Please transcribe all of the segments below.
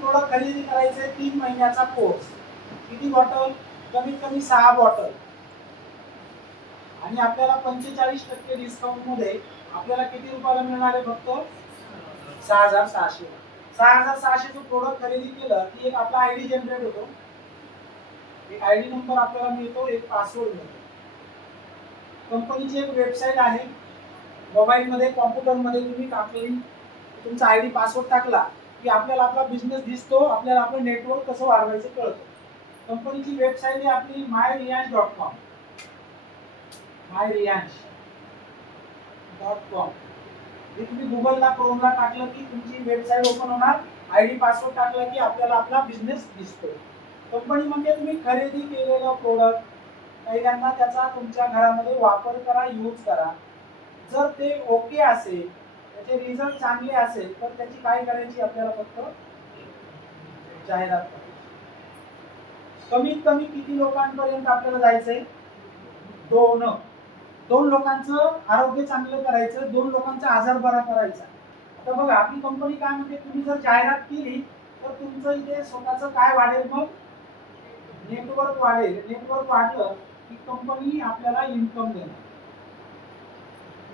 Product खरेदी करायचे 3 महिन्याचा कोर्स. किती बॉटल? कमीत कमी 6 बॉटल. आणि आपल्याला 45% डिस्काउंट मध्ये आपल्याला किती रुपयाला मिळणार आहे? फक्त 6600. 6600 चं प्रोडक्ट खरेदी केलं की एक आपला आयडी जनरेट होतो, एक आयडी नंबर आपल्याला मिळतो, एक पासवर्ड मिळतो. कंपनीची एक वेबसाईट आहे, मोबाईल मध्ये कॉम्प्युटर मध्ये तुम्ही टाकली तुमचा आयडी पासवर्ड टाकला की आपल्याला आपला बिझनेस दिसतो, आपल्याला आपलं नेटवर्क कसं वाढवायचं कळतं. कंपनीची वेबसाईट आहे आपली myriyansh.com. myriyansh.com. हे तुम्ही गुगलला क्रोमला टाकलं की तुमची वेबसाईट ओपन होणार, आयडी पासवर्ड टाकला की आपल्याला आपला बिझनेस दिसतो. कंपनी म्हणजे तुम्ही खरेदी केलेलं प्रोडक्ट पहिल्यांदा त्याचा तुमच्या घरामध्ये वापर करा, यूज करा. जर ते ओके असेल, त्याचे रिझल्ट चांगले असेल तर त्याची काय करायची? आपल्याला फक्त जाहिरात करायची. कमीत कमी किती लोकांपर्यंत आपल्याला जायचंय? दोन लोकांचं आरोग्य चांगलं करायचं, 2 लोकांचा आजार बरा करायचा. आता बघा आपली कंपनी काय म्हणते, तुम्ही जर जाहिरात केली तर तुमचं इथे स्वतःचं काय वाढेल? मग नेटवर्क वाढेल. नेटवर्क वाढलं की कंपनी आपल्याला इन्कम देणार.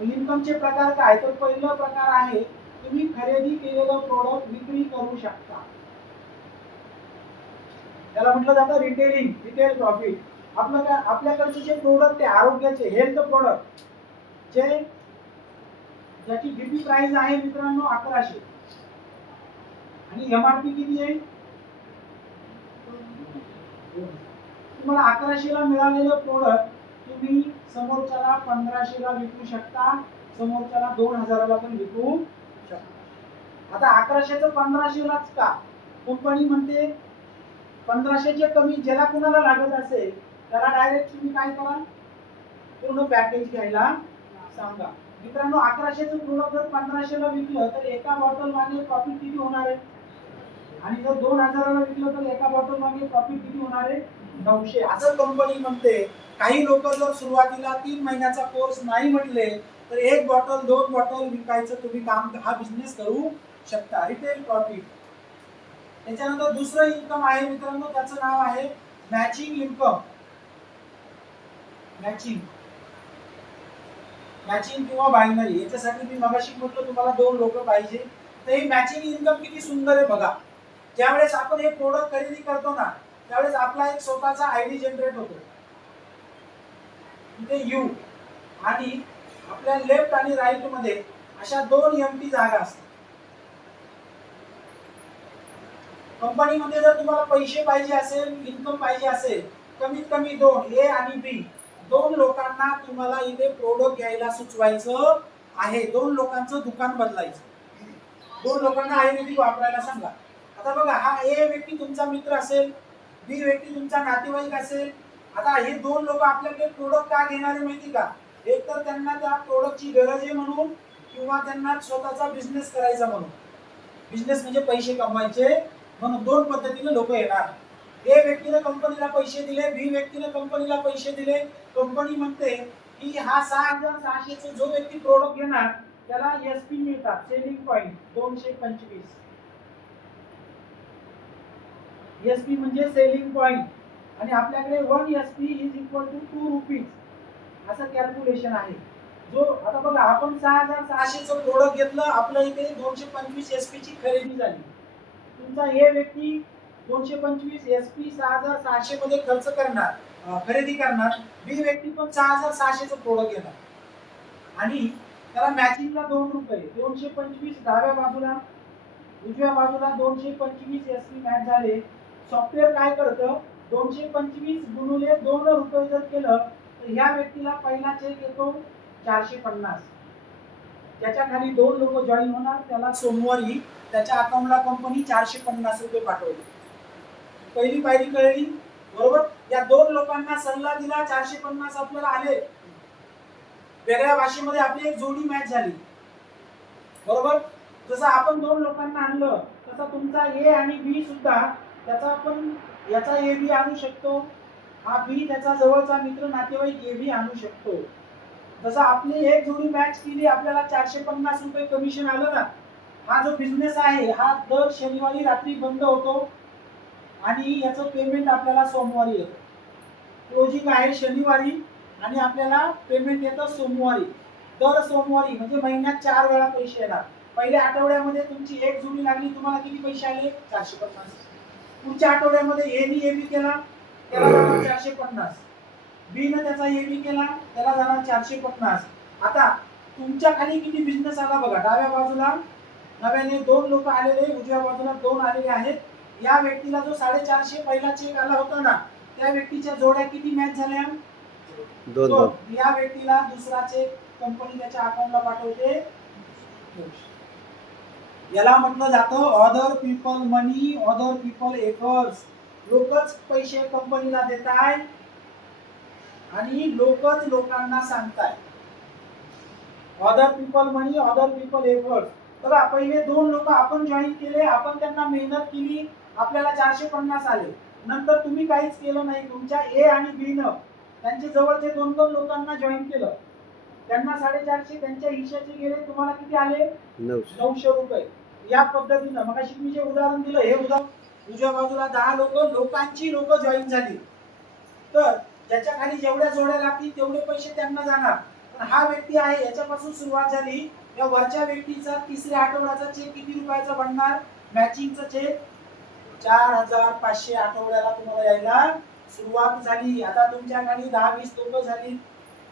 इन्कमचे प्रकार काय? तर पहिला प्रकार आहे तुम्ही खरेदी केलेलं प्रोडक्ट विक्री करू शकता. त्याला म्हटलं जातं रिटेलिंग, रिटेल प्रॉफिट. आपलं काय, आपल्याकडचे जे प्रोडक्ट आहे आरोग्याचे हेल्थ प्रोडक्ट, जे ज्याची बीपी प्राइस आहे मित्रांनो 1100 आणि एमआरपी किती आहे? तुम्हाला 1100 ला मिळालेलं प्रोडक्ट तुम्ही समोरच्याला 1500 ला विकू शकता, समोरच्याला 2000 ला पण विकू शकता. आता 1100 चं 1500 लाच का? कंपनी म्हणते 1500 चे कमी ज्याला कुणाला लागत असेल त्याला डायरेक्ट तुम्ही काय करा? पूर्ण पॅकेज घ्यायला सांगा. मित्रांनो 1100 चं प्रोडक्ट जर 1500 ला विकलं तर एका बॉटल मागे प्रॉफिट किती होणार आहे? आणि जर 2000 ला विकलं तर एका बॉटल मागे प्रॉफिट किती होणार आहे? 900. असं कंपनी म्हणते. काही लोक जर सुरुवातीला 3 महिन्याचा कोर्स नाही म्हटले तर 1 बॉटल 2 बॉटल विकायचं तुम्ही काम, हा बिझनेस करू शकता, रिटेल प्रॉफिट. त्याच्यानंतर दुसरं इन्कम आहे मित्रांनो, त्याचं नाव आहे मॅचिंग इन्कम. मॅचिंग किंवा बायनरी. याच्यासाठी मी मगाशी म्हटलं तुम्हाला 2 लोक पाहिजे. तर हे मॅचिंग इन्कम किती सुंदर आहे बघा. ज्यावेळेस आपण हे प्रोडक्ट खरेदी करतो ना त्यावेळेस आपला एक स्वतःचा आयडी जनरेट होतो, इथे यू, आणि आपल्या लेफ्ट आणि राईट मध्ये अशा 2 एम्प्टी जागा असतात. कंपनीमध्ये जर तुम्हाला पैसे पाहिजे असेल, इन्कम पाहिजे असेल, कमीत कमी 2 ए आणि बी 2 लोकांना तुम्हाला इथे प्रोडक्ट घ्यायला सुचवायचं आहे. 2 लोकांचं दुकान बदलायचं, 2 लोकांना आयुर्वेदिक वापरायला सांगा. आता बघा, हा ए व्यक्ती तुमचा मित्र असेल, बी व्यक्ती तुमचा नातेवाईक असेल. आता हे 2 लोक आपल्याकडे प्रोडक्ट का घेणारे माहिती का? एक तर त्यांना त्या प्रोडक्टची गरज आहे म्हणून, किंवा त्यांना स्वतःचा बिझनेस करायचा म्हणून. बिझनेस म्हणजे पैसे कमवायचे म्हणून 2 पद्धतीने लोक येणार. ए व्यक्तीने कंपनीला पैसे दिले, बी व्यक्तीने कंपनीला पैसे दिले. कंपनी म्हणते की हा 6600 चा जो व्यक्ती प्रोडक्ट घेणार त्याला एसपी मिळतात, सेलिंग पॉइंट 225. एसपी म्हणजे सेलिंग पॉइंट, आणि आपल्याकडे 1 SP is equal to 2 rupees असं कॅल्क्युलेशन आहे. जो आता बघा आपण 6600 चं प्रोडक्ट घेतलं, आपल्या इथे 225 एसपी ची खरेदी झाली. तुमचा हे व्यक्ती 225 एसपी 6600 मध्ये खर्च करणार, खरेदी करणार. बी व्यक्ती पण 6600 चं प्रोडक्ट घेणार आणि त्याला मॅचिंगला 2 रुपये, 225 डाव्या बाजूला, उजव्या बाजूला 225 एसपी मॅच झाले. सॉफ्टवेअर काय करतं, 225 गुणिले 2 रुपये जर केलं तर ह्या व्यक्तीला पहिला चेक येतो 450. त्याच्या खाली 2 लोक जॉईन होणार, त्याला सोमवारी त्याच्या अकाउंटला कंपनी 450 रुपये पाठवली. पहिली पायरी कळली बरोबर. या 2 लोकांना सल्ला दिला, 450 आपल्याला आले. वेगळ्या भाषेमध्ये आपली एक जोडी मॅच झाली बरोबर. जसं आपण 2 लोकांना आणलं तसा तुमचा ए आणि बी सुद्धा, त्याचा आपण याचा ए बी आणू शकतो, हा बी त्याचा जवळचा मित्र नातेवाईक ए बी आणू शकतो. जसं आपली एक जोडी मॅच केली, आपल्याला 450 रुपये कमिशन आलं ना, हा जो बिझनेस आहे हा दर शनिवारी रात्री बंद होतो आणि याचं पेमेंट आपल्याला सोमवारी येतं. क्लोजिंग आहे शनिवारी आणि आपल्याला पेमेंट येतं सोमवारी. दर सोमवारी म्हणजे महिन्यात 4 वेळा पैसे येणार. पहिल्या आठवड्यामध्ये तुमची एक जोडी लागली, तुम्हाला किती पैसे आले? 450. पुढच्या आठवड्यामध्ये ए बी केला, त्याला जाणार 450. बी न त्याचा ए बी केला, त्याला जाणार 450. आता तुमच्या खाली किती बिझनेस आला बघा. डाव्या बाजूला नव्याने 2 लोक आलेले, उजव्या बाजूला 2 आलेले आहेत. या व्यक्तीला जो 450 पहिला चेक आला होता ना, त्या व्यक्तीच्या जोड्या किती मॅच झाल्या? 2. या व्यक्तीला दुसरा चेक कंपनी त्याच्या अकाउंटला पाठवते. याला म्हटलं जातं अदर पीपल मनी, अदर पीपल एफर्ट्स. लोकच पैसे कंपनीला देताय आणि लोकच लोकांना सांगताय. अदर पीपल मनी, अदर पीपल एफर्ट्स. बघा, पहिले 2 लोक आपण जॉईन केले, आपण त्यांना मेहनत केली, आपल्याला 450 आले. नंतर तुम्ही काहीच केलं नाही, तुमच्या ए आणि बी न त्यांचे जवळचे 2 लोकांना जॉईन केलं, त्यांना 450 त्यांच्या हिश्श्याचे गेले, तुम्हाला किती आले? 900 रुपये. या पद्धतीनं मगाशी मी जे उदाहरण दिलं, हे उदाहरण उजव्या बाजूला 10 लोकांची जॉईन झाली, तर ज्याच्या खाली जेवढ्या जोड्या लागतील तेवढे पैसे त्यांना जाणार. पण हा व्यक्ती आहे, याच्यापासून सुरुवात झाली. या वरच्या व्यक्तीचा तिसऱ्या आठवड्याचा चेक किती रुपयाचा बनणार? मॅचिंगचा चेक 4500 आठवड्याला तुम्हाला यायला सुरुवात झाली. आता तुमच्या खाली 10-20 लोक झाली,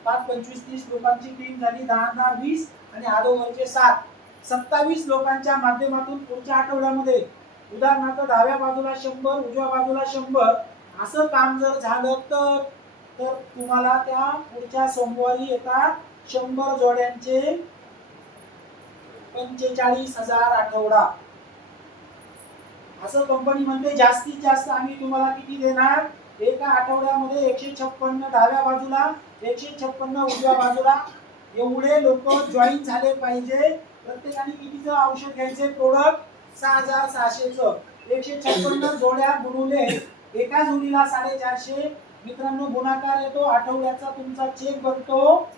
5, 25, 30 लोकांची टीम झाली, 10, 20 आणि अगोदरचे 7, 27 लोकांच्या माध्यमातून पुढच्या आठवड्यामध्ये उदाहरणार्थ डाव्या बाजूला 100, उजव्या बाजूला 100 असं काम जर झालं तर तुम्हाला त्या पुढच्या सोमवारी येतात 100 जोड्यांचे 45,000 आठवडा. असं कंपनी म्हणते जास्तीत जास्त आम्ही तुम्हाला किती देणार? एका आठवड्यामध्ये 156 डाव्या बाजूला, 156 उजव्या बाजूला. एवढे लोक जॉईन झाले पाहिजे. प्रत्येकाने कितीचं औषध घ्यायचे? प्रोडक्ट 6600चं. 156 जोड्या गुणुले एका जोडीला 450. मित्रांनो, गुणाकार येतो, आठवड्याचा तुमचा चेक बनतो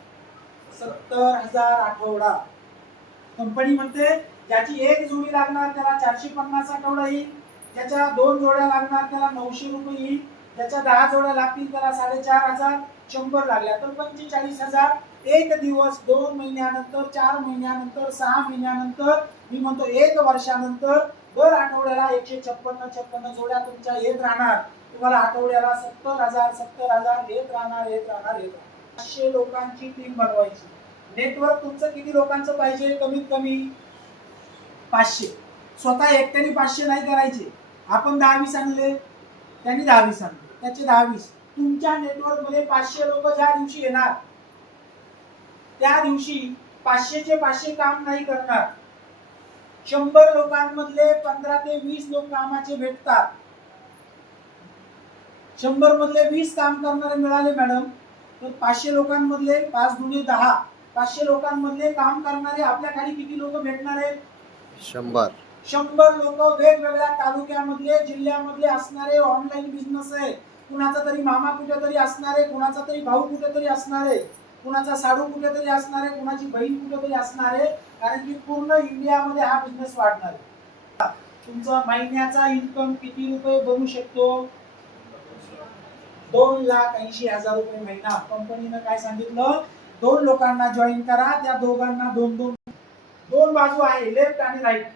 70,000 आठवडा. कंपनी म्हणते ज्याची एक जोडी लागणार त्याला 450 आठवडा येईल, ज्याच्या 2 जोड्या लागणार त्याला 900 रुपये येईल, ज्याच्या 10 जोड्या लागतील त्याला 4500. 100 लागल्या तर 45,000. एक दिवस, 2 महिन्यानंतर, 4 महिन्यानंतर, 6 महिन्यानंतर, मी म्हणतो 1 वर्षानंतर दर आठवड्याला 156 जोड्या तुमच्या येत राहणार. तुम्हाला आठवड्याला 70,000 येत राहणार. 500 लोकांची टीम बनवायची. नेटवर्क तुमचं किती लोकांचं पाहिजे? कमीत कमी 500. स्वतः एकट्याने 500 नाही करायचे. आपण 10-20 आणले, त्यांनी 10-20 आणले, त्याचे 10-20. तुमच्या नेटवर्क मध्ये 500 लोक ज्या दिवशी येणार त्या दिवशी 500चे 500 काम नाही करणार. 100 लोकांमधले 15 ते 20 लोक कामाचे भेटतात. 100 मधले 20 काम करणारे मिळाले मॅडम, तर 500 लोकांमधले 5 दुणे 10, 500 लोकांमधले काम करणारे आपल्या खाली किती लोक भेटणार आहेत? 100 लोक वेगवेगळ्या तालुक्यामधले, जिल्ह्यामधले असणारे. ऑनलाईन बिझनेस आहे. कुणाचा तरी मामा कुठेतरी असणारे, कुणाचा तरी भाऊ कुठेतरी असणारे, कुणाचा साडू कुठेतरी असणारे, कुणाची बहीण कुठेतरी असणारे. कारण की पूर्ण इंडियामध्ये हा बिझनेस वाढणार आहे. तुमचा महिन्याचा इन्कम किती रुपये बनू शकतो? 2,80,000 रुपये महिना. कंपनीनं काय सांगितलं? 2 लोकांना जॉईन करा, त्या दोघांना 2 बाजू आहे, लेफ्ट आणि राईट.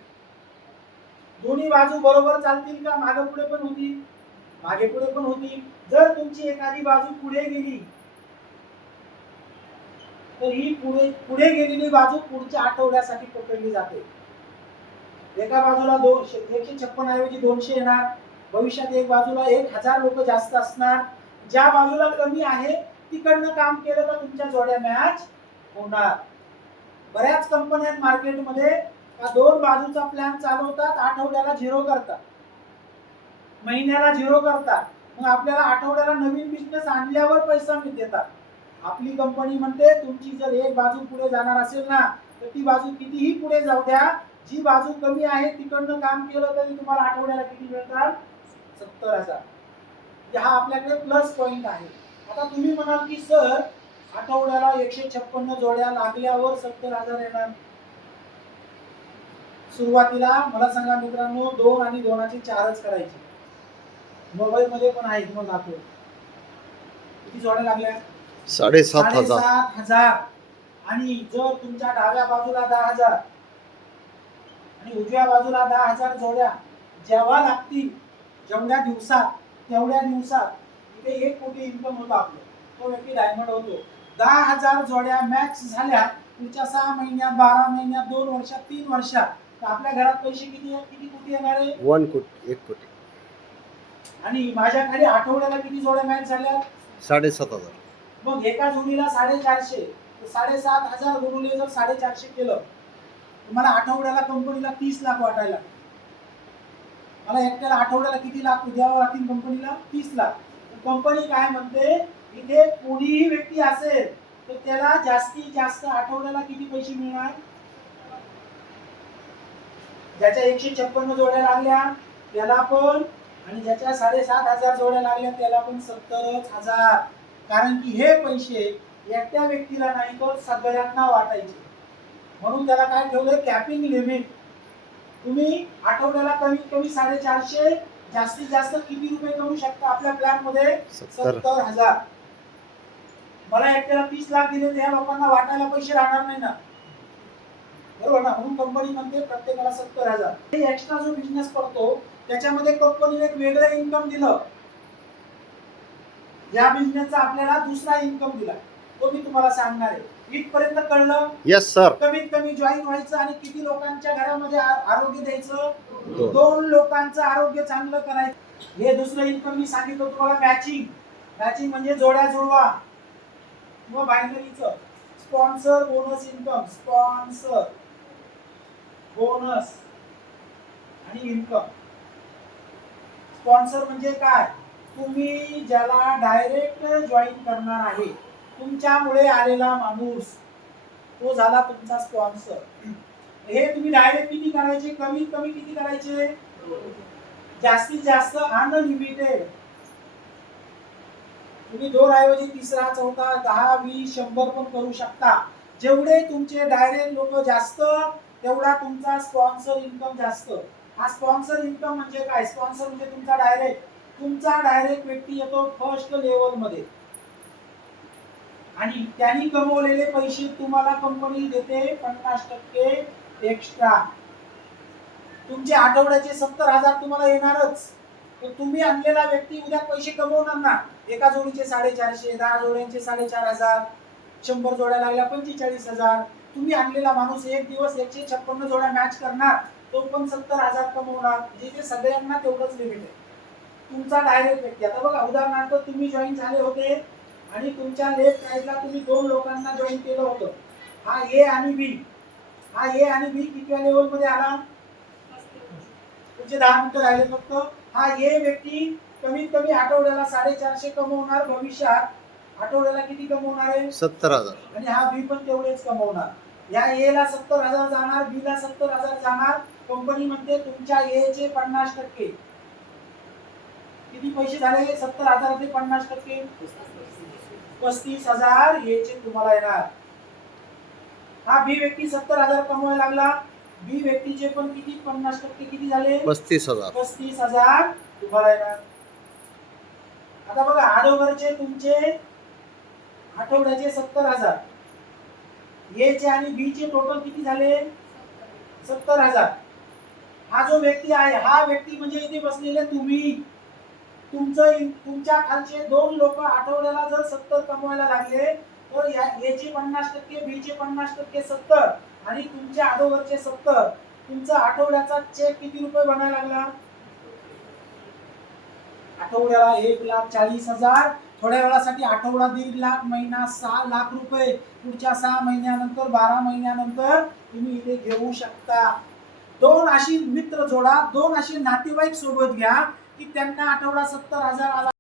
दोन्ही बाजू बरोबर चालतील का? मागे पुढे पण होतील, मागे पुढे पण होतील. जर तुमची एखादी बाजू पुढे गेली तर ही पुढे गेलेली बाजू पुढच्या आठवड्यासाठी पकडली जाते. एका बाजूला 156 ऐवजी 200 येणार. भविष्यात एक बाजूला 1000 लोक जास्त असणार. ज्या बाजूला कमी आहे तिकडनं काम केलं तर तुमच्या जोड्या मॅच होणार. बऱ्याच कंपन्या मार्केटमध्ये 2 बाजूचा प्लॅन चालवतात, आठवड्याला 0 करतात, महिन्याला 0 करतात. मग आपल्याला आठवड्याला नवीन बिझनेस आणल्यावर पैसा देतात. आपली कंपनी म्हणते तुमची जर एक बाजू पुढे जाणार असेल ना तर ती बाजू कितीही पुढे जाऊ द्या, जी बाजू कमी आहे तिकडनं काम केलं तरी तुम्हाला आठवड्याला किती मिळतात? 70,000. हा आपल्याकडे प्लस पॉइंट आहे. आता तुम्ही म्हणाल की सर आठवड्याला 156 जोड्या लागल्यावर 70,000 येणार. सुरुवातीला मला सांगा मित्रांनो, 2 आणि 2चे 4च करायचे. मोबाईल मध्ये पण आहे, तुम्हाला दाखवतो. किती जोड्या लागल्या? 7,500. 7,500. आणि जर तुमच्या डाव्या बाजूला 10,000 आणि उजव्या बाजूला 10,000 जोड्या जेव्हा लागतील, जेवढ्या दिवसात तेवढ्या दिवसात इथे 1 कोटी इन्कम होतो आपलं. तो व्यक्ती डायमंड होतो. 10,000 जोड्या मॅच झाल्या पुढच्या 6 महिन्यात, 12 महिन्यात, 2 वर्षात, 3 वर्षात, तर आपल्या घरात पैसे किती कोटी येणार आहे? 1 कोटी, 1 कोटी. आणि माझ्या खाली आठवड्याला किती जोड्या मॅच झाल्या? 7,500. मग एका जोडीला 450, 7,500 गुणिले जर 450 केलं, तुम्हाला आठवड्याला कंपनीला 30 लाख वाटायला. मला एकट्याला आठवड्याला किती लाख द्यावं लागतील कंपनीला? 30 लाख. कंपनी काय म्हणते, इथे कोणीही व्यक्ती असेल तर त्याला जास्तीत जास्त आठवड्याला किती पैसे मिळणार? ज्याच्या 156 जोड्या लागल्या त्याला पण, आणि ज्याच्या 7,500 जोड्या लागल्या त्याला पण 70,000. कारण की हे पैसे एकट्या व्यक्तीला नाही तर सगळ्यांना वाटायचे. म्हणून त्याला काय ठेवलंय? Capping limit. तुम्ही आठवड्याला कमीत कमी 450, जास्तीत जास्त किती रुपये कमवू शकता आपल्या प्लॅन मध्ये? 70,000. मला एकट्याला 30 लाख दिले तर या लोकांना वाटायला पैसे राहणार नाही ना, बरोबर ना? म्हणून कंपनी म्हणते प्रत्येकाला 70,000. एक्स्ट्रा जो बिझनेस करतो त्याच्यामध्ये कंपनीने एक वेगळं इन्कम दिलं. या बिझनेसचा आपल्याला दुसरा इन्कम दिला, तो मी तुम्हाला सांगणार आहे. इथपर्यंत कळलं? Yes sir. कमीत कमी जॉईन व्हायचं आणि किती लोकांच्या घरामध्ये आरोग्य द्यायचं? 2 लोकांचं आरोग्य चांगलं करायचं. हे दुसरं इन्कम मी सांगितलं तुम्हाला, मॅचिंग. मॅचिंग म्हणजे जोड्या जुळवा किंवा बायनरीचं. Sponsor bonus income, sponsor bonus आणि इन्कम. स्पॉन्सर म्हणजे काय? तुम्ही ज्याला डायरेक्ट जॉईन करणार आहे, तुमच्यामुळे आलेला माणूस, तो झाला तुमचा स्पॉन्सर. हे तुम्ही डायरेक्ट किती करायचे? कमीत कमी किती करायचे? जास्तीत जास्त अनलिमिटेड. तुम्ही 2 ऐवजी 3रा, 4था, 10, 20, 100 पण करू शकता. जेवढे तुमचे डायरेक्ट लोक जास्त तेवढा तुमचा स्पॉन्सर इन्कम जास्त. हा स्पॉन्सर इन्कम म्हणजे काय? स्पॉन्सर म्हणजे तुमचा डायरेक्ट व्यक्ती येतो फर्स्ट लेवल मध्ये आणि त्यांनी कमवलेले पैसे तुम्हाला कंपनी देते 50% एक्स्ट्रा. तुमचे आठवड्याचे 70,000 तुम्हाला येणारच, तर तुम्ही आणलेला व्यक्ती उद्या पैसे कमवणार ना. एका जोडीचे 450, 10 जोड्यांचे 4,500, 100 जोड्या लागल्या 45,000. तुम्ही आणलेला माणूस एक दिवस 156 जोड्या मॅच करणार, तो पण 70,000 कमवणार. म्हणजे सगळ्यांना तेवढंच लिमिट आहे. तुमचा डायरेक्ट व्यक्ती, आता बघा उदाहरणार्थ तुम्ही जॉईन झाले होते आणि तुमच्या लेफ्ट साइडला तुम्ही 2 लोकांना जॉईन केलं होतं. हा ए आणि बी. हा ए आणि बी कितव्या लेवल मध्ये आला? तुमचे 10 मिनिटं राहिले फक्त. हा ए व्यक्ती कमीत कमी आठवड्याला 450 कमवणार, भविष्यात आठवड्याला किती कमवणार आहे? 70,000. आणि हा बी पण तेवढेच कमवणार. या ए ला 70,000 जाणार, बी ला 70,000 जाणार. कंपनी म्हणते तुमच्या ए चे 50%. किती पैसे झाले? 70,000 ते 50%, 35,000 ए चे तुम्हाला येणार. हा बी व्यक्ती 70,000 कमवायला लागला, बी व्यक्तीचे पण किती 50% किती झाले? 35,000. 35,000 तुम्हाला येणार. आता बघा अगोदरचे तुमचे आठवड्याचे 70,000, ए चे आणि बी चे टोटल किती झाले? 70,000. हा जो व्यक्ती आहे, हा व्यक्ती म्हणजे इथे बसलेले तुम्ही. तुमच्या खालचे 2 लोक आठवड्याला जर 70 कमवायला लागले तर या ए चे 50%, बी चे 50%, 70 आणि तुमच्या अगोदरचे 70. तुमचा आठवड्याचा चेक किती रुपये बनायला लागला? आठवड्याला 1,40,000. थोड्या वेळासाठी आठवडा 1.5 लाख, महिना 6 लाख रुपये. पुढच्या 6 महिन्यानंतर, 12 महिन्यानंतर तुम्ही इथे घेऊ शकता. 2 अशी मित्र जोडा, 2 अशी नातेवाईक सोबत घ्या की त्यांना आठवडा 70,000 आला.